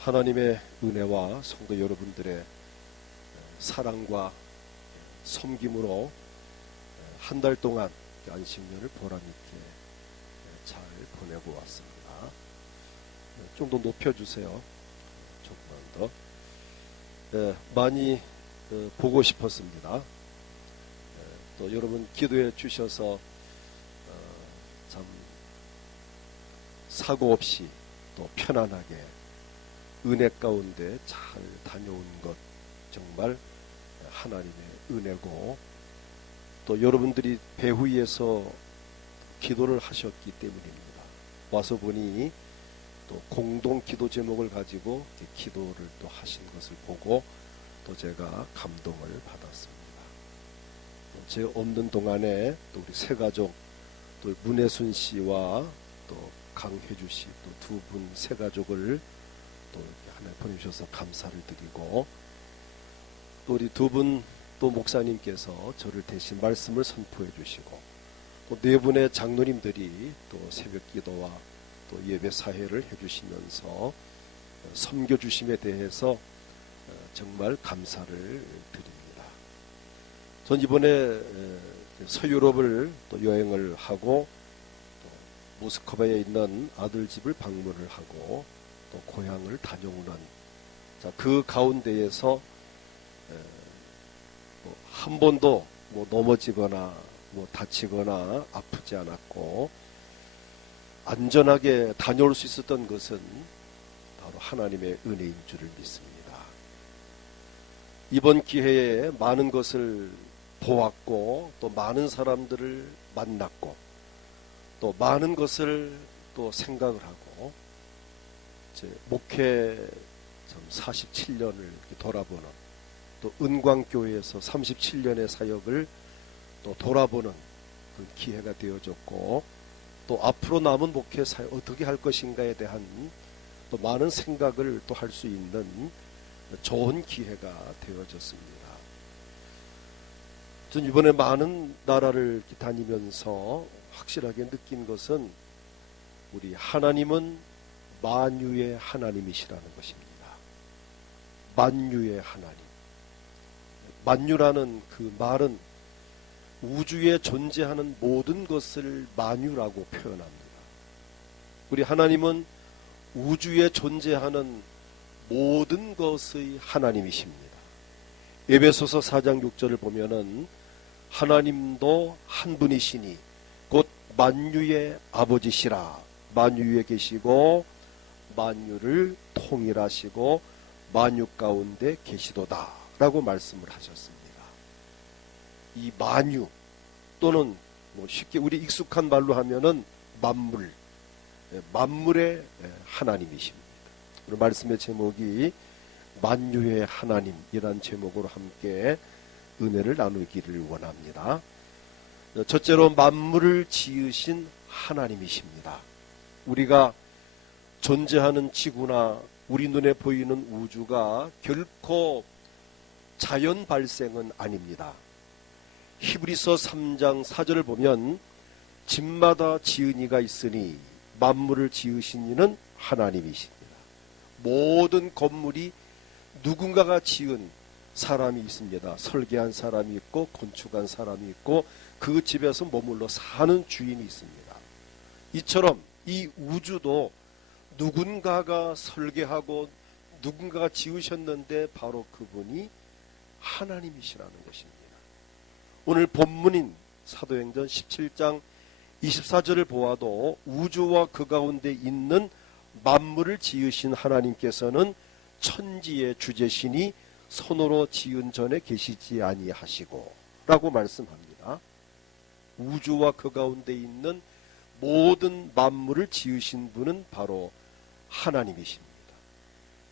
하나님의 은혜와 성도 여러분들의 사랑과 섬김으로 한 달 동안 안식년을 보람있게 잘 보내고 왔습니다. 좀 더 높여주세요. 조금만 더. 많이 보고 싶었습니다. 또 여러분 기도해 주셔서 참 사고 없이 또 편안하게 은혜 가운데 잘 다녀온 것 정말 하나님의 은혜고, 또 여러분들이 배후위에서 기도를 하셨기 때문입니다. 와서 보니 또 공동 기도 제목을 가지고 기도를 또 하신 것을 보고 또 제가 감동을 받았습니다. 제 없는 동안에 또 우리 세 가족, 또 문혜순 씨와 또 강혜주 씨, 또 두 분 세 가족을 또 이렇게 하나 보내주셔서 감사를 드리고, 또 우리 두 분 또 목사님께서 저를 대신 말씀을 선포해 주시고, 또 네 분의 장로님들이 또 새벽 기도와 또 예배 사회를 해주시면서 섬겨주심에 대해서 정말 감사를 드립니다. 전 이번에 서유럽을 또 여행을 하고 또 모스크바에 있는 아들 집을 방문을 하고 또 고향을 다녀오는, 그 가운데에서 한 번도 넘어지거나 다치거나 아프지 않았고 안전하게 다녀올 수 있었던 것은 바로 하나님의 은혜인 줄을 믿습니다. 이번 기회에 많은 것을 보았고 또 많은 사람들을 만났고 또 많은 것을 또 생각을 하고, 제 목회 47년을 돌아보는, 또 은광교회에서 37년의 사역을 또 돌아보는 그 기회가 되어졌고, 또 앞으로 남은 목회 사역 어떻게 할 것인가에 대한 또 많은 생각을 또 할 수 있는 좋은 기회가 되어졌습니다. 전 이번에 많은 나라를 다니면서 확실하게 느낀 것은 우리 하나님은 만유의 하나님이시라는 것입니다. 만유의 하나님. 만유라는 그 말은 우주에 존재하는 모든 것을 만유라고 표현합니다. 우리 하나님은 우주에 존재하는 모든 것의 하나님이십니다. 에베소서 4장 6절을 보면은 하나님도 한 분이시니 곧 만유의 아버지시라, 만유 위에 계시고 만유를 통일하시고 만유 가운데 계시도다 라고 말씀을 하셨습니다. 이 만유 또는 쉽게 우리 익숙한 말로 하면은 만물, 만물의 하나님이십니다. 오늘 말씀의 제목이 만유의 하나님이란 제목으로 함께 은혜를 나누기를 원합니다. 첫째로 만물을 지으신 하나님이십니다. 우리가 존재하는 지구나 우리 눈에 보이는 우주가 결코 자연 발생은 아닙니다. 히브리서 3장 4절을 보면 집마다 지은 이가 있으니 만물을 지으신 이는 하나님이십니다. 모든 건물이 누군가가 지은 사람이 있습니다. 설계한 사람이 있고 건축한 사람이 있고 그 집에서 머물러 사는 주인이 있습니다. 이처럼 이 우주도 누군가가 설계하고 누군가가 지으셨는데 바로 그분이 하나님이시라는 것입니다. 오늘 본문인 사도행전 17장 24절을 보아도 우주와 그 가운데 있는 만물을 지으신 하나님께서는 천지의 주제시니 손으로 지은 전에 계시지 아니하시고 라고 말씀합니다. 우주와 그 가운데 있는 모든 만물을 지으신 분은 바로 하나님이십니다.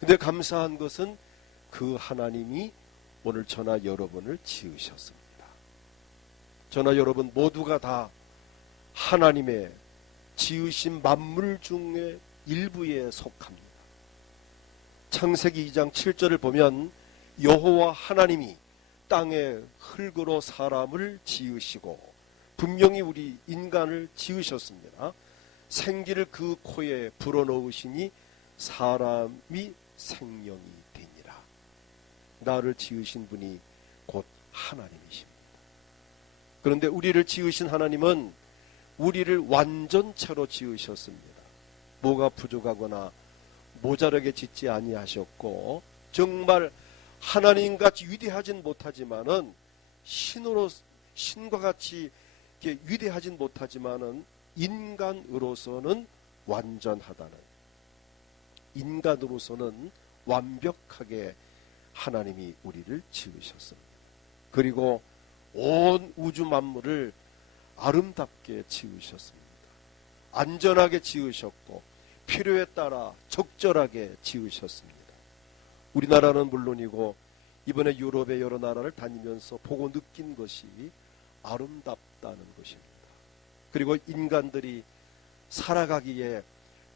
근데 감사한 것은 그 하나님이 오늘 저나 여러분을 지으셨습니다. 저나 여러분 모두가 다 하나님의 지으신 만물 중에 일부에 속합니다. 창세기 2장 7절을 보면 여호와 하나님이 땅에 흙으로 사람을 지으시고, 분명히 우리 인간을 지으셨습니다. 생기를 그 코에 불어넣으시니 사람이 생명이 되니라. 나를 지으신 분이 곧 하나님이십니다. 그런데 우리를 지으신 하나님은 우리를 완전체로 지으셨습니다. 뭐가 부족하거나 모자라게 짓지 아니하셨고, 정말 하나님같이 위대하진 못하지만은 신과 같이 이렇게 위대하진 못하지만은 인간으로서는 완전하다는, 인간으로서는 완벽하게 하나님이 우리를 지으셨습니다. 그리고 온 우주 만물을 아름답게 지으셨습니다. 안전하게 지으셨고 필요에 따라 적절하게 지으셨습니다. 우리나라는 물론이고 이번에 유럽의 여러 나라를 다니면서 보고 느낀 것이 아름답다는 것입니다. 그리고 인간들이 살아가기에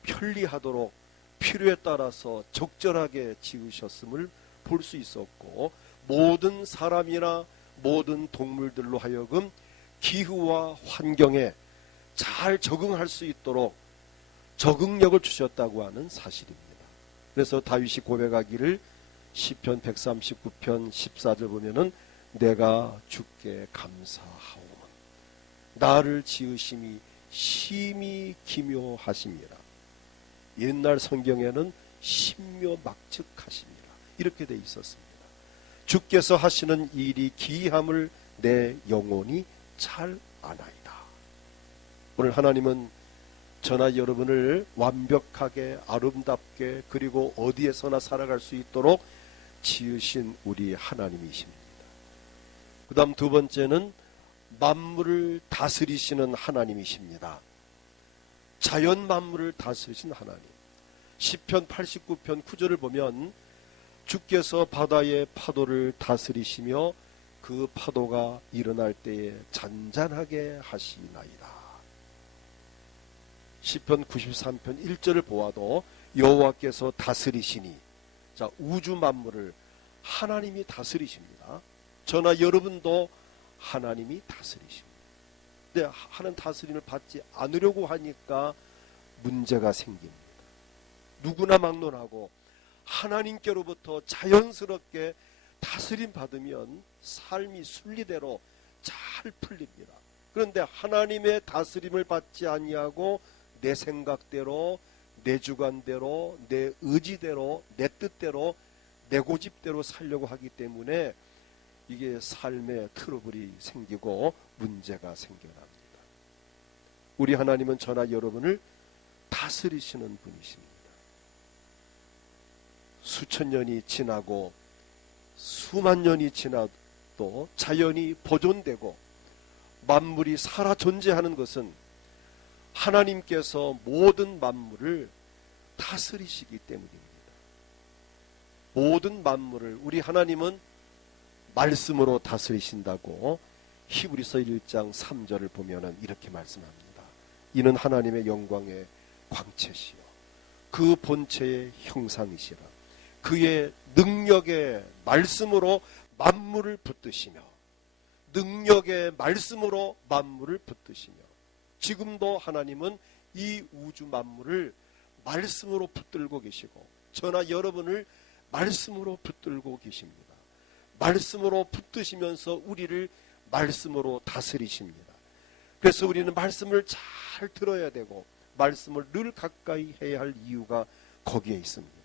편리하도록 필요에 따라서 적절하게 지으셨음을 볼 수 있었고, 모든 사람이나 모든 동물들로 하여금 기후와 환경에 잘 적응할 수 있도록 적응력을 주셨다고 하는 사실입니다. 그래서 다윗이 고백하기를 시편 139편 14절 보면은 내가 주께 감사하오면 나를 지으심이 심히 기묘하심이라. 옛날 성경에는 신묘막측하심이라 이렇게 돼 있었습니다. 주께서 하시는 일이 기이함을 내 영혼이 잘 아나이다. 오늘 하나님은 저나 여러분을 완벽하게 아름답게 그리고 어디에서나 살아갈 수 있도록 지으신 우리 하나님이십니다. 그 다음 두 번째는 만물을 다스리시는 하나님이십니다. 자연 만물을 다스리신 하나님. 시편 89편 9절을 보면 주께서 바다의 파도를 다스리시며 그 파도가 일어날 때에 잔잔하게 하시나이다. 시편 93편 1절을 보아도 여호와께서 다스리시니, 자, 우주 만물을 하나님이 다스리십니다. 저나 여러분도 하나님이 다스리십니다. 근데 하는 다스림을 받지 않으려고 하니까 문제가 생깁니다. 누구나 막론하고 하나님께로부터 자연스럽게 다스림 받으면 삶이 순리대로 잘 풀립니다. 그런데 하나님의 다스림을 받지 아니하고 내 생각대로, 내 주관대로, 내 의지대로, 내 뜻대로, 내 고집대로 살려고 하기 때문에 이게 삶의 트러블이 생기고 문제가 생겨납니다. 우리 하나님은 저나 여러분을 다스리시는 분이십니다. 수천 년이 지나고 수만 년이 지나도 자연이 보존되고 만물이 살아 존재하는 것은 하나님께서 모든 만물을 다스리시기 때문입니다. 모든 만물을 우리 하나님은 말씀으로 다스리신다고 히브리서 1장 3절을 보면 이렇게 말씀합니다. 이는 하나님의 영광의 광채시요 그 본체의 형상이시라. 그의 능력의 말씀으로 만물을 붙드시며, 능력의 말씀으로 만물을 붙드시며, 지금도 하나님은 이 우주 만물을 말씀으로 붙들고 계시고 저나 여러분을 말씀으로 붙들고 계십니다. 말씀으로 붙드시면서 우리를 말씀으로 다스리십니다. 그래서 우리는 말씀을 잘 들어야 되고 말씀을 늘 가까이 해야 할 이유가 거기에 있습니다.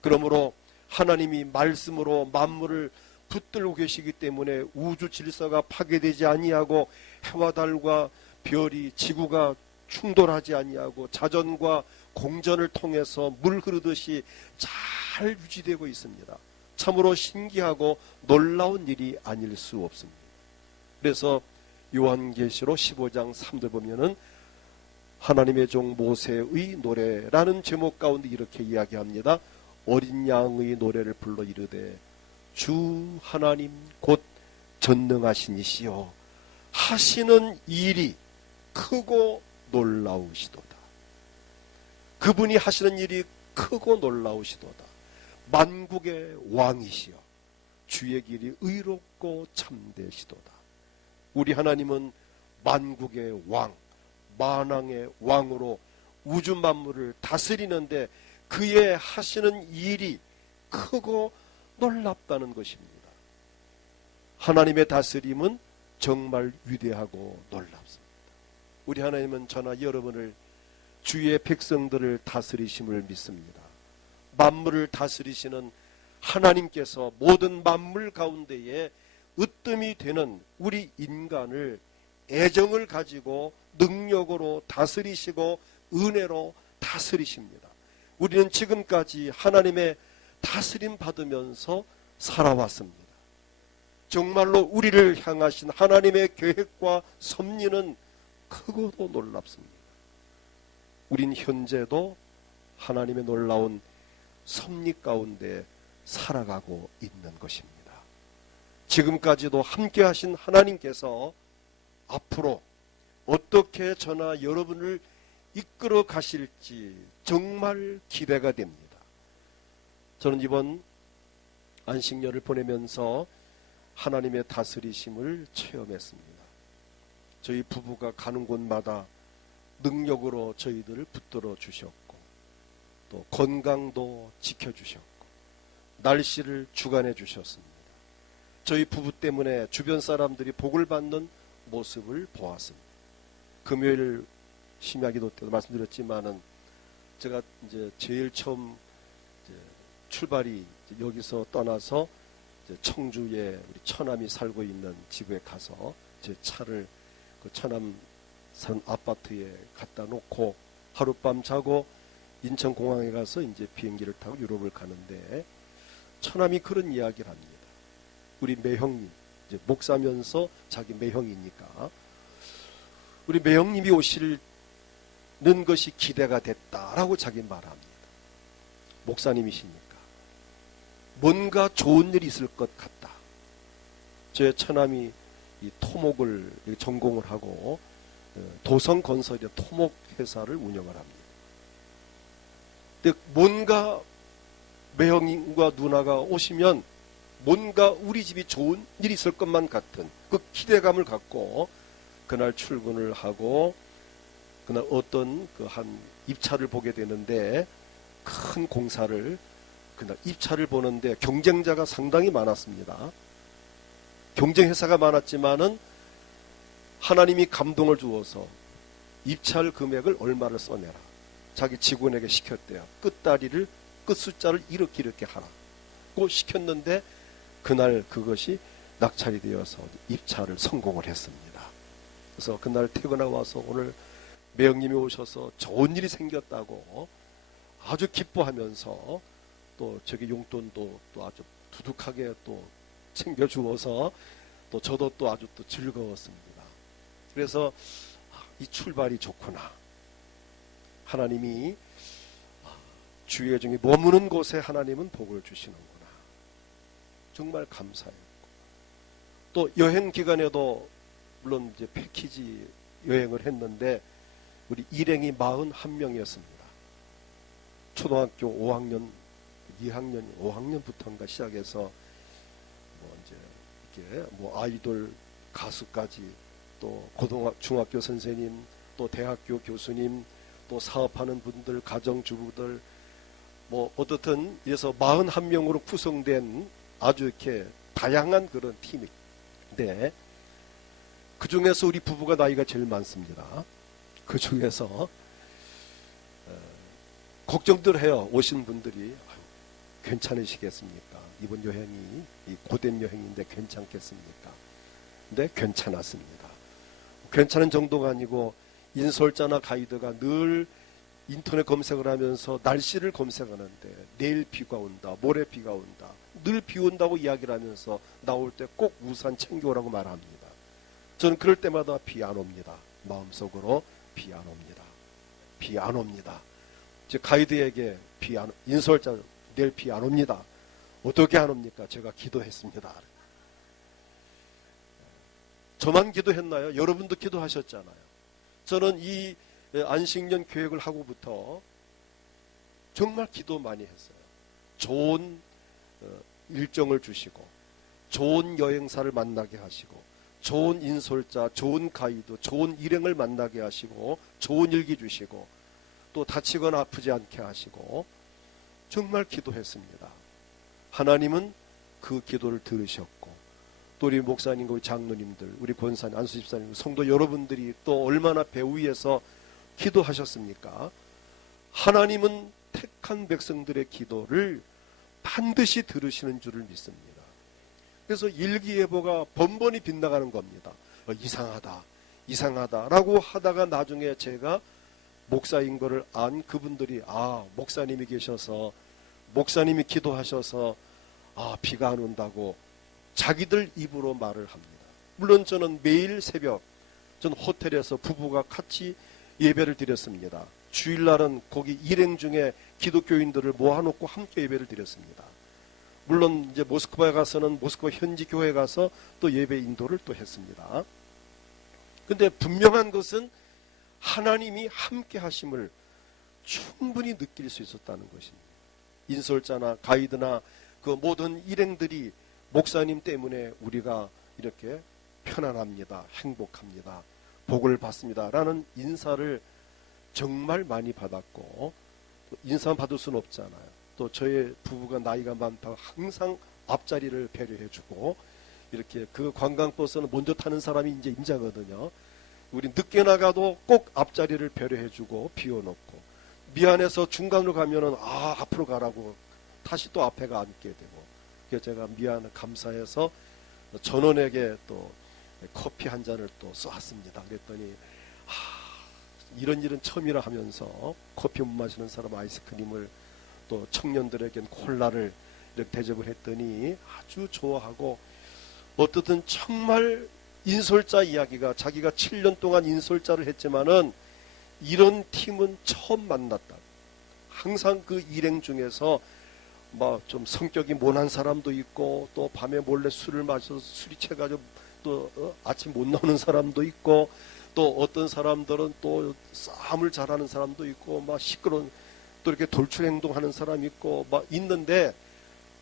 그러므로 하나님이 말씀으로 만물을 붙들고 계시기 때문에 우주 질서가 파괴되지 아니하고 해와 달과 별이 지구가 충돌하지 아니하고 자전과 공전을 통해서 물 흐르듯이 잘 유지되고 있습니다. 참으로 신기하고 놀라운 일이 아닐 수 없습니다. 그래서 요한계시록 15장 3절 보면은 하나님의 종 모세의 노래라는 제목 가운데 이렇게 이야기합니다. 어린 양의 노래를 불러 이르되 주 하나님 곧 전능하신 이시여 하시는 일이 크고 놀라우시도다. 그분이 하시는 일이 크고 놀라우시도다. 만국의 왕이시여 주의 길이 의롭고 참되시도다. 우리 하나님은 만국의 왕, 만왕의 왕으로 우주 만물을 다스리는데 그의 하시는 일이 크고 놀랍다는 것입니다. 하나님의 다스림은 정말 위대하고 놀랍습니다. 우리 하나님은 저나 여러분을 주의 백성들을 다스리심을 믿습니다. 만물을 다스리시는 하나님께서 모든 만물 가운데에 으뜸이 되는 우리 인간을 애정을 가지고 능력으로 다스리시고 은혜로 다스리십니다. 우리는 지금까지 하나님의 다스림 받으면서 살아왔습니다. 정말로 우리를 향하신 하나님의 계획과 섭리는 크고도 놀랍습니다. 우린 현재도 하나님의 놀라운 섭리 가운데 살아가고 있는 것입니다. 지금까지도 함께 하신 하나님께서 앞으로 어떻게 저나 여러분을 이끌어 가실지 정말 기대가 됩니다. 저는 이번 안식년을 보내면서 하나님의 다스리심을 체험했습니다. 저희 부부가 가는 곳마다 능력으로 저희들을 붙들어 주셨고, 또 건강도 지켜주셨고, 날씨를 주관해 주셨습니다. 저희 부부 때문에 주변 사람들이 복을 받는 모습을 보았습니다. 금요일 심야기도 때도 말씀드렸지만은 제가 이제 제일 처음 출발이 여기서 떠나서 청주에 우리 처남이 살고 있는 집에 가서 제 차를 그 처남 산 아파트에 갖다 놓고 하룻밤 자고 인천공항에 가서 이제 비행기를 타고 유럽을 가는데 처남이 그런 이야기를 합니다. 우리 매형님, 이제 목사면서 자기 매형이니까 우리 매형님이 오시는 것이 기대가 됐다라고 자기 말합니다. 목사님이시니까 뭔가 좋은 일이 있을 것 같다. 저의 처남이 이 토목을 전공을 하고 도성건설의 토목 회사를 운영을 합니다. 근데 뭔가 매형님과 누나가 오시면 뭔가 우리 집이 좋은 일이 있을 것만 같은 그 기대감을 갖고 그날 출근을 하고 그날 어떤 그 한 입찰을 보게 되는데 큰 공사를 그날 입찰을 보는데 경쟁자가 상당히 많았습니다. 경쟁회사가 많았지만은 하나님이 감동을 주어서 입찰 금액을 얼마를 써내라. 자기 직원에게 시켰대요. 끝다리를 끝 숫자를 이렇게 하라고 시켰는데 그날 그것이 낙찰이 되어서 입찰을 성공을 했습니다. 그래서 그날 퇴근하고 와서 오늘 매형님이 오셔서 좋은 일이 생겼다고 아주 기뻐하면서 또 저기 용돈도 또 아주 두둑하게 또 챙겨주어서 또 저도 또 아주 또 즐거웠습니다. 그래서 이 출발이 좋구나. 하나님이 주의 중에 머무는 곳에 하나님은 복을 주시는구나. 정말 감사했고 또 여행 기간에도 물론 이제 패키지 여행을 했는데 우리 일행이 41명이었습니다. 초등학교 5학년, 2학년, 5학년부터인가 시작해서 뭐 이제 이렇게 뭐 아이돌 가수까지 또 중학교 선생님, 또 대학교 교수님, 또 사업하는 분들, 가정주부들 뭐 어떻든 이래서 41명으로 구성된 아주 이렇게 다양한 그런 팀인데 그 중에서 우리 부부가 나이가 제일 많습니다. 그 중에서 걱정들 해요. 오신 분들이 괜찮으시겠습니까? 이번 여행이 고된 여행인데 괜찮겠습니까? 근데 괜찮았습니다. 괜찮은 정도가 아니고 인솔자나 가이드가 늘 인터넷 검색을 하면서 날씨를 검색하는데 내일 비가 온다, 모레 비가 온다, 늘 비 온다고 이야기를 하면서 나올 때 꼭 우산 챙겨오라고 말합니다. 저는 그럴 때마다 비 안 옵니다. 마음속으로 비 안 옵니다. 비 안 옵니다. 즉 가이드에게 인솔자 내일 비 안 옵니다. 어떻게 안 옵니까? 제가 기도했습니다. 저만 기도했나요? 여러분도 기도하셨잖아요. 저는 이 안식년 계획을 하고부터 정말 기도 많이 했어요. 좋은 일정을 주시고 좋은 여행사를 만나게 하시고 좋은 인솔자, 좋은 가이드, 좋은 일행을 만나게 하시고 좋은 일기 주시고 또 다치거나 아프지 않게 하시고 정말 기도했습니다. 하나님은 그 기도를 들으셨고, 또 우리 목사님과 우리 장로님들, 우리 권사님, 안수 집사님, 성도 여러분들이 또 얼마나 배우 위에서 기도하셨습니까? 하나님은 택한 백성들의 기도를 반드시 들으시는 줄을 믿습니다. 그래서 일기예보가 번번이 빗나가는 겁니다. 이상하다라고 하다가 나중에 제가 목사인 거를 안 그분들이 목사님이 계셔서, 목사님이 기도하셔서 비가 안 온다고 자기들 입으로 말을 합니다. 물론 저는 매일 새벽 전 호텔에서 부부가 같이 예배를 드렸습니다. 주일날은 거기 일행 중에 기독교인들을 모아놓고 함께 예배를 드렸습니다. 물론 이제 모스크바에 가서는 모스크바 현지 교회에 가서 또 예배 인도를 또 했습니다. 근데 분명한 것은 하나님이 함께 하심을 충분히 느낄 수 있었다는 것입니다. 인솔자나 가이드나 그 모든 일행들이 목사님 때문에 우리가 이렇게 편안합니다, 행복합니다, 복을 받습니다 라는 인사를 정말 많이 받았고, 인사만 받을 수는 없잖아요. 또 저의 부부가 나이가 많다고 항상 앞자리를 배려해주고, 이렇게 그 관광버스는 먼저 타는 사람이 이제 임자거든요. 우리 늦게 나가도 꼭 앞자리를 배려해주고 비워놓고, 미안해서 중간으로 가면은 앞으로 가라고 다시 또 앞에 가 앉게 되고, 그래서 제가 감사해서 전원에게 또 커피 한 잔을 또 쏘았습니다. 그랬더니 이런 일은 처음이라 하면서 커피 못 마시는 사람 아이스크림을, 또 청년들에겐 콜라를 이렇게 대접을 했더니 아주 좋아하고, 어떻든 정말 인솔자 이야기가, 자기가 7년 동안 인솔자를 했지만은 이런 팀은 처음 만났다. 항상 그 일행 중에서 좀 성격이 모난 사람도 있고, 또 밤에 몰래 술을 마셔서 술이 채가지고 또 아침 못 나오는 사람도 있고, 또 어떤 사람들은 또 싸움을 잘하는 사람도 있고, 시끄러운, 또 이렇게 돌출 행동하는 사람이 있고 있는데,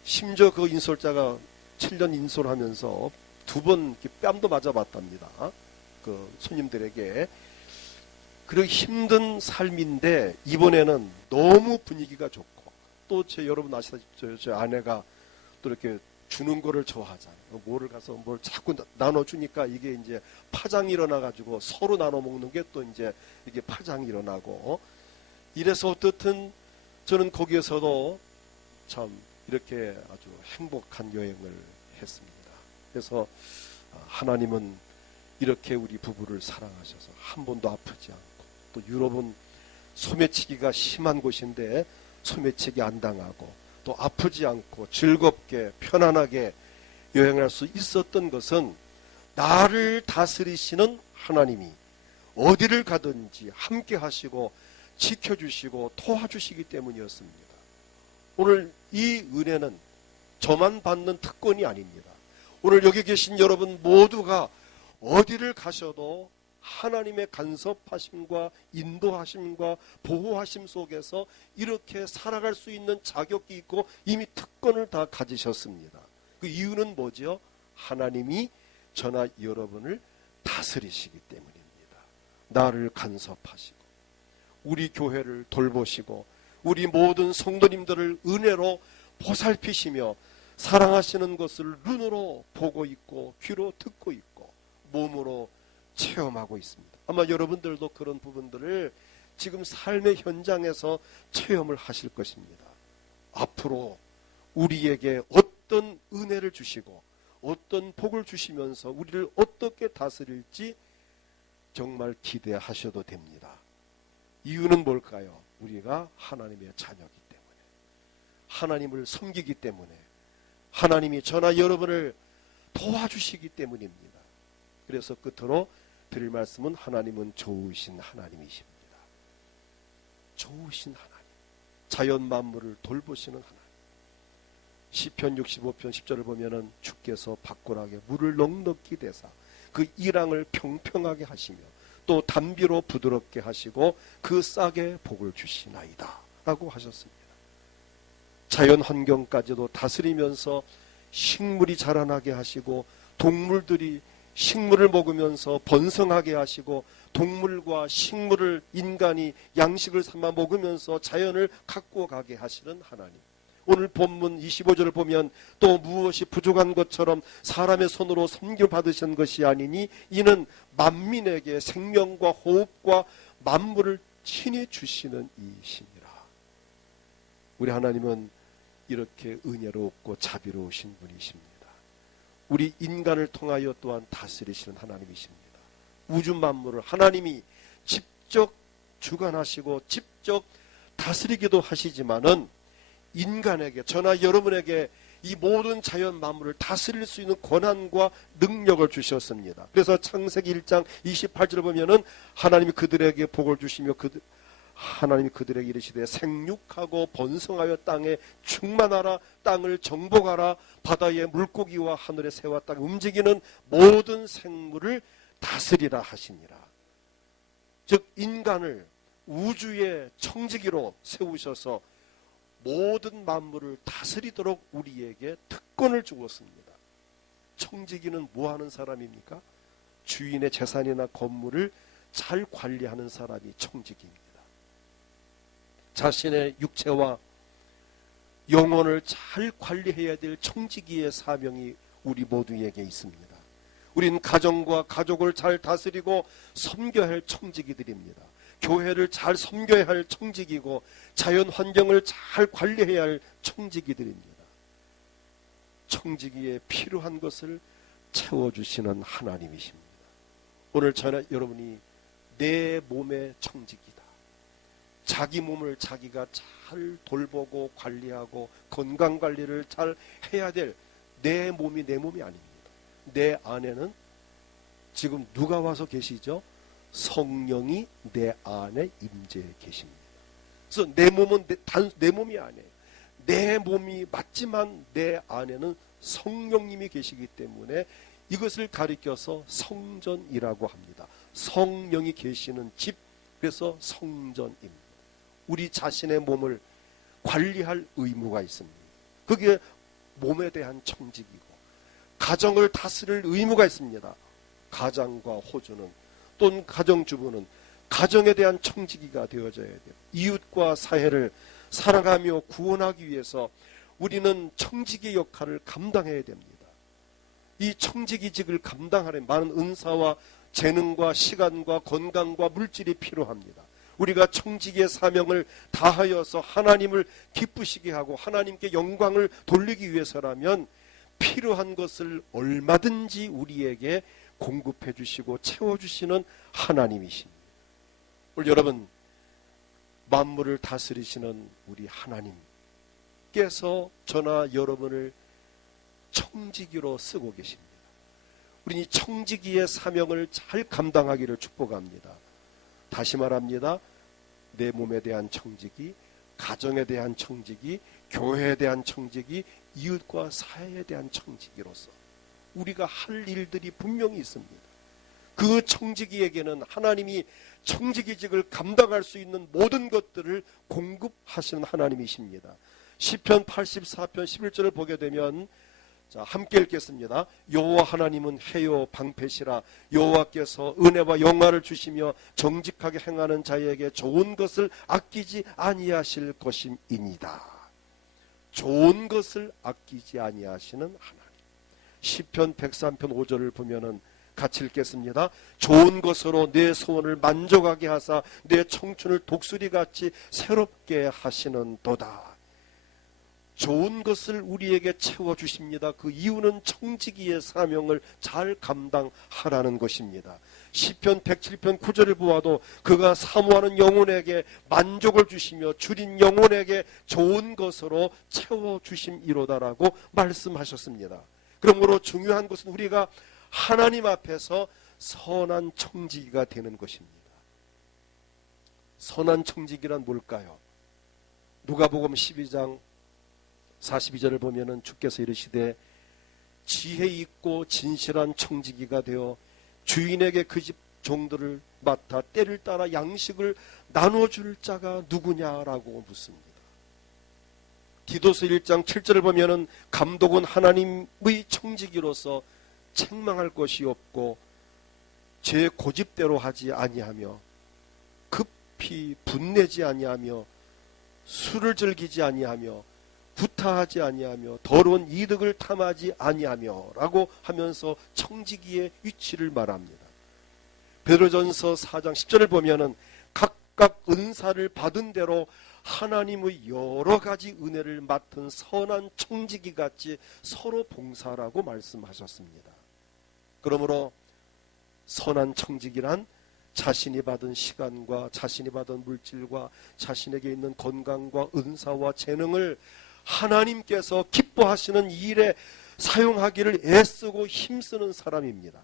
심지어 그 인솔자가 7년 인솔하면서 2번 뺨도 맞아봤답니다. 그 손님들에게. 그리고 힘든 삶인데 이번에는 너무 분위기가 좋고, 또 여러분 아시다시피 제 아내가 또 이렇게 주는 거를 좋아하잖아요. 뭐를 가서 뭘 자꾸 나눠주니까 이게 이제 파장이 일어나가지고 서로 나눠 먹는 게 또 이제 이게 파장이 일어나고, 이래서 어떻든 저는 거기에서도 참 이렇게 아주 행복한 여행을 했습니다. 그래서 하나님은 이렇게 우리 부부를 사랑하셔서 한 번도 아프지 않고, 또 유럽은 소매치기가 심한 곳인데 소매치기 안 당하고, 또 아프지 않고 즐겁게 편안하게 여행할 수 있었던 것은 나를 다스리시는 하나님이 어디를 가든지 함께 하시고 지켜주시고 도와주시기 때문이었습니다. 오늘 이 은혜는 저만 받는 특권이 아닙니다. 오늘 여기 계신 여러분 모두가 어디를 가셔도 하나님의 간섭하심과 인도하심과 보호하심 속에서 이렇게 살아갈 수 있는 자격이 있고 이미 특권을 다 가지셨습니다. 그 이유는 뭐죠? 하나님이 저나 여러분을 다스리시기 때문입니다. 나를 간섭하시고 우리 교회를 돌보시고 우리 모든 성도님들을 은혜로 보살피시며 사랑하시는 것을 눈으로 보고 있고 귀로 듣고 있고 몸으로 체험하고 있습니다. 아마 여러분들도 그런 부분들을 지금 삶의 현장에서 체험을 하실 것입니다. 앞으로 우리에게 어떤 은혜를 주시고 어떤 복을 주시면서 우리를 어떻게 다스릴지 정말 기대하셔도 됩니다. 이유는 뭘까요? 우리가 하나님의 자녀이기 때문에, 하나님을 섬기기 때문에, 하나님이 저나 여러분을 도와주시기 때문입니다. 그래서 끝으로 드릴 말씀은 하나님은 좋으신 하나님이십니다. 좋으신 하나님, 자연 만물을 돌보시는 하나님. 시편 65편 10절을 보면은 주께서 밖고락에 물을 넉넉히 대사 그 이랑을 평평하게 하시며 또 담비로 부드럽게 하시고 그 싹에 복을 주시나이다 라고 하셨습니다. 자연 환경까지도 다스리면서 식물이 자라나게 하시고 동물들이 식물을 먹으면서 번성하게 하시고 동물과 식물을 인간이 양식을 삼아 먹으면서 자연을 가꾸어 가게 하시는 하나님. 오늘 본문 25절을 보면 또 무엇이 부족한 것처럼 사람의 손으로 섬겨받으신 것이 아니니 이는 만민에게 생명과 호흡과 만물을 친히 주시는 이시니라. 우리 하나님은 이렇게 은혜롭고 자비로우신 분이십니다. 우리 인간을 통하여 또한 다스리시는 하나님이십니다. 우주 만물을 하나님이 직접 주관하시고 직접 다스리기도 하시지만은 인간에게, 저나 여러분에게 이 모든 자연 만물을 다스릴 수 있는 권한과 능력을 주셨습니다. 그래서 창세기 1장 28절을 보면은 하나님이 그들에게 복을 주시며 하나님이 그들에게 이르시되 생육하고 번성하여 땅에 충만하라, 땅을 정복하라, 바다의 물고기와 하늘의 새와 땅에 움직이는 모든 생물을 다스리라 하시니라. 즉 인간을 우주의 청지기로 세우셔서 모든 만물을 다스리도록 우리에게 특권을 주었습니다. 청지기는 뭐하는 사람입니까? 주인의 재산이나 건물을 잘 관리하는 사람이 청지기입니다. 자신의 육체와 영혼을 잘 관리해야 될 청지기의 사명이 우리 모두에게 있습니다. 우리는 가정과 가족을 잘 다스리고 섬겨야 할 청지기들입니다. 교회를 잘 섬겨야 할 청지기고 자연 환경을 잘 관리해야 할 청지기들입니다. 청지기에 필요한 것을 채워주시는 하나님이십니다. 오늘 저는 여러분이 내 몸의 청지기다. 자기 몸을 자기가 잘 돌보고 관리하고 건강관리를 잘 해야 될 내 몸이 내 몸이 아닙니다. 내 안에는 지금 누가 와서 계시죠? 성령이 내 안에 임재해 계십니다. 그래서 내 몸은 내 몸이 아니에요. 내 몸이 맞지만 내 안에는 성령님이 계시기 때문에 이것을 가리켜서 성전이라고 합니다. 성령이 계시는 집, 그래서 성전입니다. 우리 자신의 몸을 관리할 의무가 있습니다. 그게 몸에 대한 청지기고, 가정을 다스릴 의무가 있습니다. 가장과 호주는, 또는 가정주부는 가정에 대한 청지기가 되어져야 돼요. 이웃과 사회를 살아가며 구원하기 위해서 우리는 청지기 역할을 감당해야 됩니다. 이 청지기직을 감당하려면 많은 은사와 재능과 시간과 건강과 물질이 필요합니다. 우리가 청지기의 사명을 다하여서 하나님을 기쁘시게 하고 하나님께 영광을 돌리기 위해서라면 필요한 것을 얼마든지 우리에게 공급해 주시고 채워주시는 하나님이십니다. 오늘 여러분, 만물을 다스리시는 우리 하나님께서 저나 여러분을 청지기로 쓰고 계십니다. 우리 이 청지기의 사명을 잘 감당하기를 축복합니다. 다시 말합니다. 내 몸에 대한 청지기, 가정에 대한 청지기, 교회에 대한 청지기, 이웃과 사회에 대한 청지기로서 우리가 할 일들이 분명히 있습니다. 그 청지기에게는 하나님이 청지기직을 감당할 수 있는 모든 것들을 공급하시는 하나님이십니다. 시편 84편 11절을 보게 되면, 자, 함께 읽겠습니다. 여호와 하나님은 해요 방패시라. 여호와께서 은혜와 영화를 주시며 정직하게 행하는 자에게 좋은 것을 아끼지 아니하실 것임이니이다. 좋은 것을 아끼지 아니하시는 하나님. 시편 103편 5절을 보면은 같이 읽겠습니다. 좋은 것으로 내 소원을 만족하게 하사 내 청춘을 독수리같이 새롭게 하시는도다. 좋은 것을 우리에게 채워주십니다. 그 이유는 청지기의 사명을 잘 감당하라는 것입니다. 시편 107편 9절을 보아도 그가 사모하는 영혼에게 만족을 주시며 줄인 영혼에게 좋은 것으로 채워주심이로다라고 말씀하셨습니다. 그러므로 중요한 것은 우리가 하나님 앞에서 선한 청지기가 되는 것입니다. 선한 청지기란 뭘까요? 누가복음 12장 42절을 보면은 주께서 이르시되 지혜 있고 진실한 청지기가 되어 주인에게 그 집 종들을 맡아 때를 따라 양식을 나눠줄 자가 누구냐라고 묻습니다. 디도서 1장 7절을 보면은 감독은 하나님의 청지기로서 책망할 것이 없고 제 고집대로 하지 아니하며 급히 분내지 아니하며 술을 즐기지 아니하며 구타하지 아니하며 더러운 이득을 탐하지 아니하며 라고 하면서 청지기의 위치를 말합니다. 베드로전서 4장 10절을 보면은 각각 은사를 받은 대로 하나님의 여러 가지 은혜를 맡은 선한 청지기 같이 서로 봉사라고 말씀하셨습니다. 그러므로 선한 청지기란 자신이 받은 시간과 자신이 받은 물질과 자신에게 있는 건강과 은사와 재능을 하나님께서 기뻐하시는 일에 사용하기를 애쓰고 힘쓰는 사람입니다.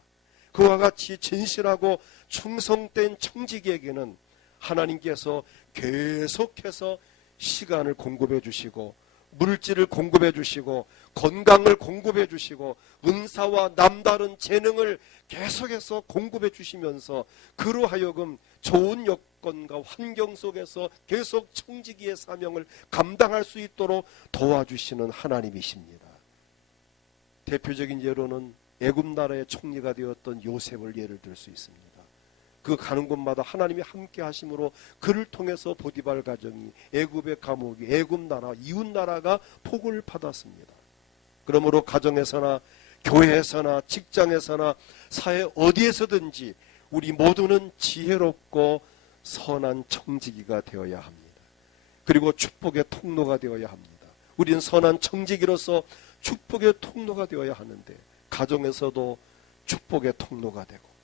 그와 같이 진실하고 충성된 청지기에게는 하나님께서 계속해서 시간을 공급해 주시고 물질을 공급해 주시고 건강을 공급해 주시고 은사와 남다른 재능을 계속해서 공급해 주시면서 그로 하여금 좋은 여건과 환경 속에서 계속 청지기의 사명을 감당할 수 있도록 도와주시는 하나님이십니다. 대표적인 예로는 애굽 나라의 총리가 되었던 요셉을 예를 들 수 있습니다. 그 가는 곳마다 하나님이 함께 하심으로 그를 통해서 보디발 가정이 애굽의 감옥이 애굽 나라 이웃 나라가 복을 받았습니다. 그러므로 가정에서나 교회에서나 직장에서나 사회 어디에서든지 우리 모두는 지혜롭고 선한 청지기가 되어야 합니다. 그리고 축복의 통로가 되어야 합니다. 우리는 선한 청지기로서 축복의 통로가 되어야 하는데 가정에서도 축복의 통로가 되고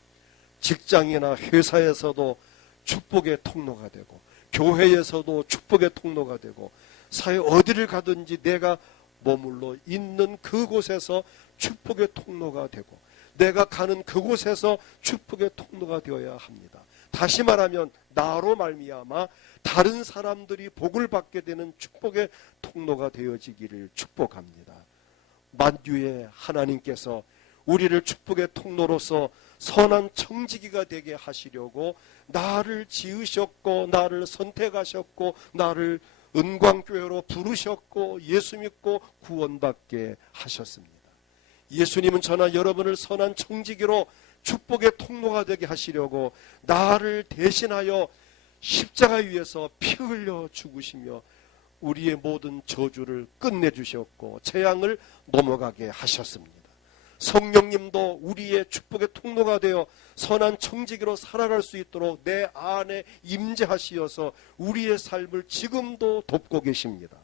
직장이나 회사에서도 축복의 통로가 되고 교회에서도 축복의 통로가 되고 사회 어디를 가든지 내가 머물러 있는 그곳에서 축복의 통로가 되고 내가 가는 그곳에서 축복의 통로가 되어야 합니다. 다시 말하면 나로 말미암아 다른 사람들이 복을 받게 되는 축복의 통로가 되어지기를 축복합니다. 만유의 하나님께서 우리를 축복의 통로로서 선한 청지기가 되게 하시려고 나를 지으셨고 나를 선택하셨고 나를 은광교회로 부르셨고 예수 믿고 구원받게 하셨습니다. 예수님은 저나 여러분을 선한 청지기로 축복의 통로가 되게 하시려고 나를 대신하여 십자가 위에서 피 흘려 죽으시며 우리의 모든 저주를 끝내주셨고 재앙을 넘어가게 하셨습니다. 성령님도 우리의 축복의 통로가 되어 선한 청지기로 살아갈 수 있도록 내 안에 임재하시어서 우리의 삶을 지금도 돕고 계십니다.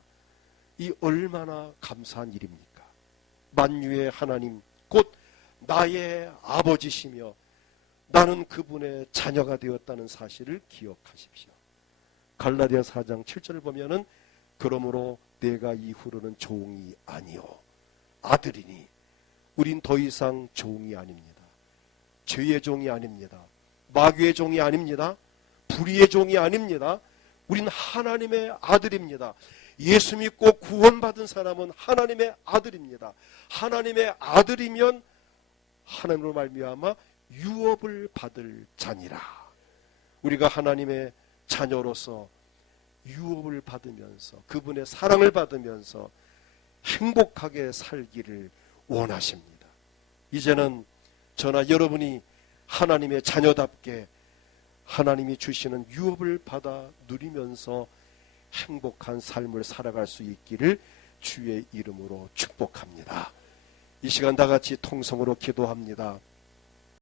이 얼마나 감사한 일입니까? 만유의 하나님 곧 나의 아버지시며 나는 그분의 자녀가 되었다는 사실을 기억하십시오. 갈라디아 4장 7절을 보면은 그러므로 내가 이후로는 종이 아니요 아들이니 우린 더 이상 종이 아닙니다. 죄의 종이 아닙니다. 마귀의 종이 아닙니다. 불의의 종이 아닙니다. 우린 하나님의 아들입니다. 예수 믿고 구원받은 사람은 하나님의 아들입니다. 하나님의 아들이면 하나님으로 말미암아 유업을 받을 자니라. 우리가 하나님의 자녀로서 유업을 받으면서 그분의 사랑을 받으면서 행복하게 살기를 원하십니다. 이제는 저나 여러분이 하나님의 자녀답게 하나님이 주시는 유업을 받아 누리면서 행복한 삶을 살아갈 수 있기를 주의 이름으로 축복합니다. 이 시간 다 같이 통성으로 기도합니다.